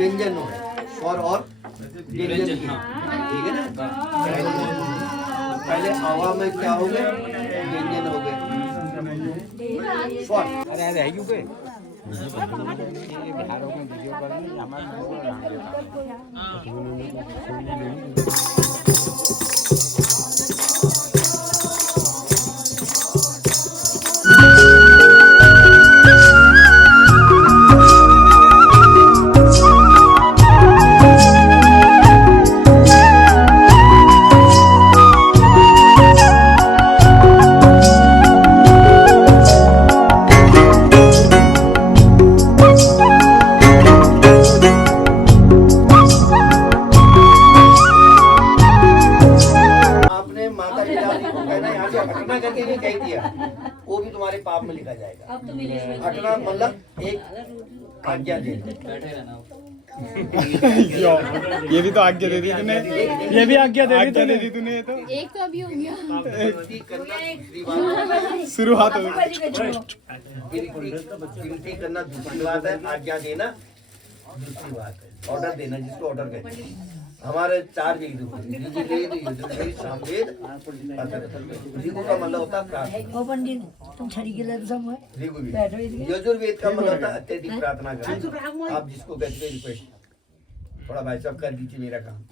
व्यंजन हो स्वर और व्यंजन की, ठीक है ना। पहले आवा में क्या हो गए, व्यंजन हो गए स्वर। अरे अरे क्यों पे बिहारों में वीडियो पर हमारा करके नहीं कह दिया, वो भी तुम्हारे पाप में लिखा जाएगा। हटना मतलब एक आज्ञा दे। ये भी तो आज्ञा दे दी तूने, ये भी आज्ञा दे दी तूने। तो एक तो अभी हो गया, शुरुआत हो गई। गिनती करना दूसरी बात है, आज्ञा देना दूसरी बात है, ऑर्डर देना जिसको ऑर्डर कहते हैं। हमारे 4 ऋतु सामवेद ऋतु का मतलब होता है प्रार्थना। पंडित तुम छड़ी के लग सब है। यजुर्वेद का मतलब होता है अत्यधिक प्रार्थना करना। आप जिसको कहते हैं रिक्वेस्ट, थोड़ा भाई साहब कर दीजिए मेरा काम।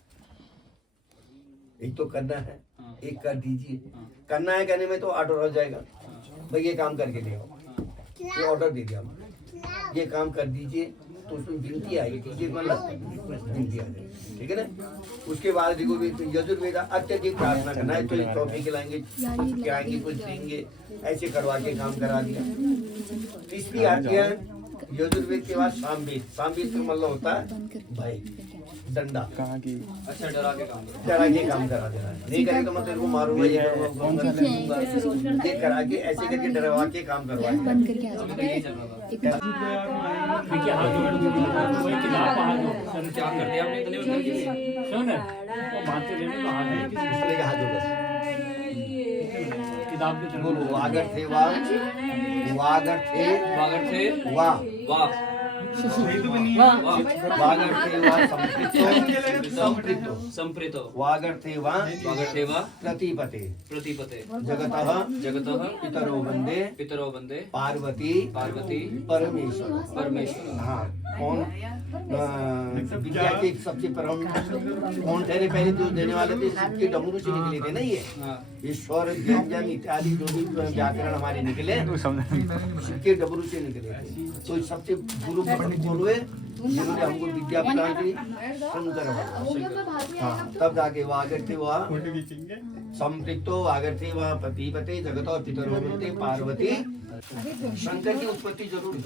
एक तो करना है, एक कर दीजिए। करना है कहने में तो ऑर्डर हो जाएगा, भाई ये काम करके दे, ये ऑर्डर दे दिया, ये काम कर दीजिए, तो उसमें विनती आएगी, कीजिए मतलब विनती आ जाएगी, ठीक है ना। उसके बाद यजुर्वेद अत्यधिक प्रार्थना करना है, तो ट्रॉफी खिलाएंगे, खिलाएंगे, कुछ देंगे, ऐसे करवा के काम करा दिया। तीसरी आती है यजुर्वेद के बाद सामवेद। सामवेद का मतलब होता है भाई डंडा, कहाँ की अच्छा डरा के काम करा देना। नहीं करेगा मैं तेरे को मारूंगा, ये करूंगा, ये करा के ऐसे करके डरवा के काम करवा दिया। बोलो वागर थे वाह, वागर थे वाह, वाह वागर थे वाह, संप्रीतो वागर थे वाह, प्रतिपते जगतः पितरो वंदे पार्वती परमेश्वर। हाँ, कौन विद्या के सबसे परम कौन ठहरे? पहले जो देने वाले थे सबके डमरू से निकले थे ना, ये ईश्वर व्यंजन इत्यादि जो भी व्याकरण हमारे निकले सबके डमरू से निकले थे। तो सबसे गुरु कौन हुए? जिन्होंने हमको विद्या प्रदान की, शंकर भगवान। हाँ, तब जाके वो आगे थे, वह संपृक्तो आगे थे, वह पतिपते जगतो पितरो वंदे पार्वती। शंकर की उत्पत्ति जरूर है,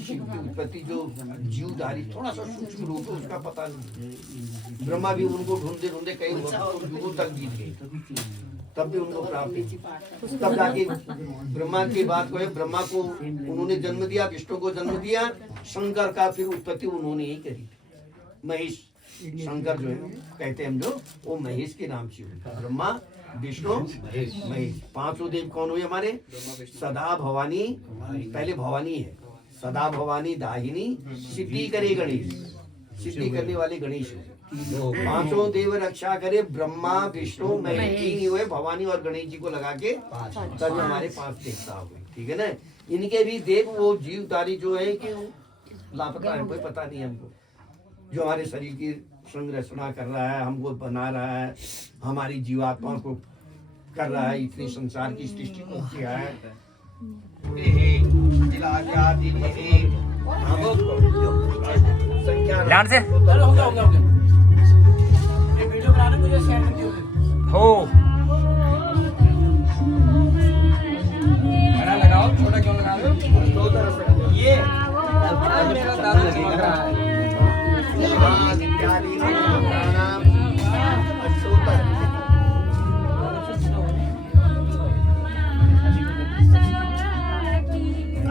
शिव की उत्पत्ति जो जीवधारी थोड़ा सा सूक्ष्म रूप है उसका पता नहीं। ब्रह्मा भी उनको ढूंढते ढूंढते कई युगों तक बीत गए, तब भी उनको प्राप्त नहीं। तब जाके ब्रह्मा की बात को है, ब्रह्मा को उन्होंने जन्म दिया, विष्णु को जन्म दिया, शंकर का फिर उत्पत्ति उन्होंने ही करी। महेश शंकर जो है कहते हैं हम जो, वो महेश के नाम से हुए। ब्रह्मा विष्णु महेश, 5 देव कौन हुए हमारे? सदा भवानी, पहले भवानी है, सदा भवानी दाहिनी, सिद्धि करे गणेश, सिद्धि करने वाले गणेश। 5 देव रक्षा करे, ब्रह्मा विष्णु महेश, 3 हुए, भवानी और गणेश जी को लगा के तब हमारे 5 देवता हुए, ठीक है ना। इनके भी देव वो जीवधारी जो है कि लापता है, कोई पता नहीं हमको, जो हमारे शरीर की संरचना कर रहा है, हमको बना रहा है, हमारी जीवात्मा को कर रहा है, इतनी संसार की सृष्टि को किया है। ध्यान से हो बड़ा लगाओ, छोटा क्यों लगा रहे हो? ये मेरा दारू लग रहा है।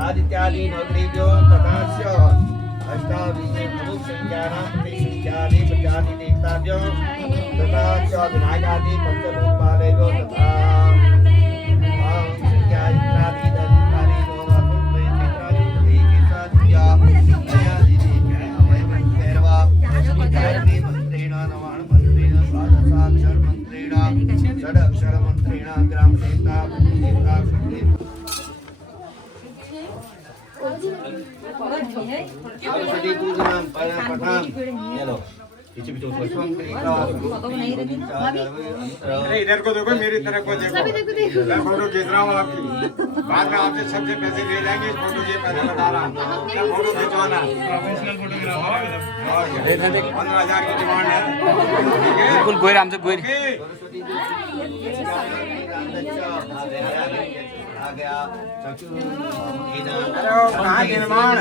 आदित्यादि नवग्रहो तथास्य अष्टाविधे अनुसंज्ञानां तेषादि प्रजाति देवताभ्यो तथास्य विनायकादि पंचलोकपालयो तथा संज्ञायत्रादि दलितानि नवकुलैत्रादि के साथ सरस्वती पूजनम पठम चलो पीछे पीछे अरे इधर को देखो, मेरी तरफ को देखो। मैं फोटो खींच रहा हूँ आपकी, बाद में आपसे सबसे पैसे ले जाएंगे। इस फोटो के पहले बता रहा हूँ, क्या फोटो खिंचवाना, प्रोफेशनल फोटोग्राफर 15,000 की डिमांड है। बिल्कुल गोर आमचं गोर आ गया कहाँ निर्माण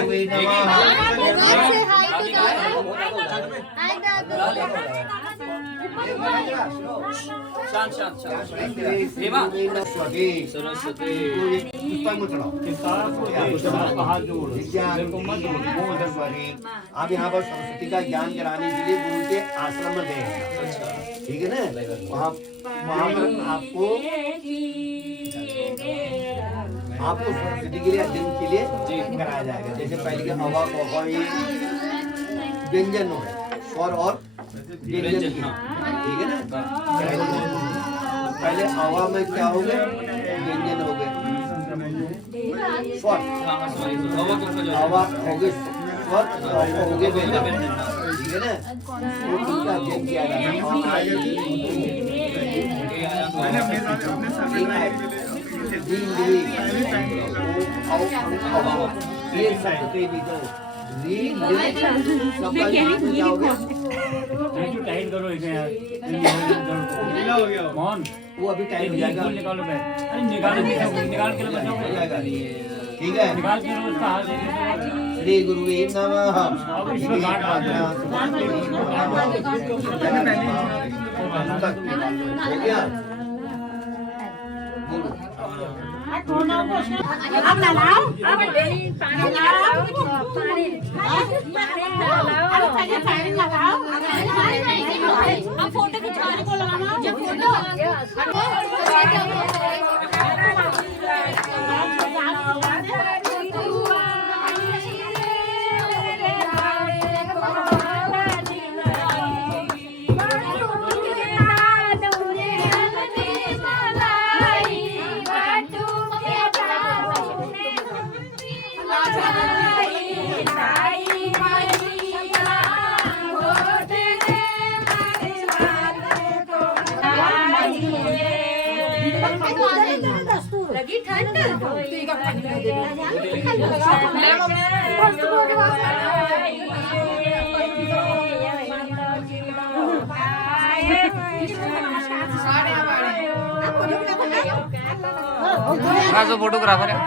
शांत शांत शांत सरस्वती आप यहाँ पर सरस्वती का ज्ञान कराने के लिए गुरु के आश्रम में गए हैं, ठीक है ना। वहाँ पर आपको सरस्वती के लिए अध्ययन के लिए कराया जाएगा। जैसे पहले के हवा को व्यंजन हो स्वर और व्यंजन, ठीक है ना। पहले हवा में क्या हो गए, व्यंजन हो गए, स्वर हवा हो गए, स्वर हो गए व्यंजन, ठीक है ना। उनका अध्ययन किया जाता ये शब्द के भीतर टाइट करो इसे यार, मोहन वो अभी टाइम हो जाएगा, निकालो मैं, अरे निकाल के बताओ, ठीक है। निकाल के उसका हाथ देके श्री गुरुवे नमः। हो गया अब लगाओ, अब पानी लगाओ, पानी लगाओ, अब फोटो खिंचवाने को लगाना, जब फोटो लगी ठंड हा जो फोटोग्राफर आहे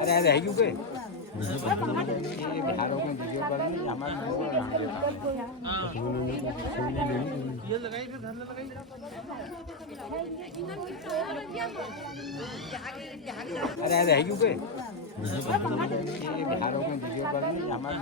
अरे अरे है क्यों पे बिहारों में वीडियो पर नहीं हमारे अरे अरे है क्यों पे बिहारों में वीडियो पर नहीं हमारे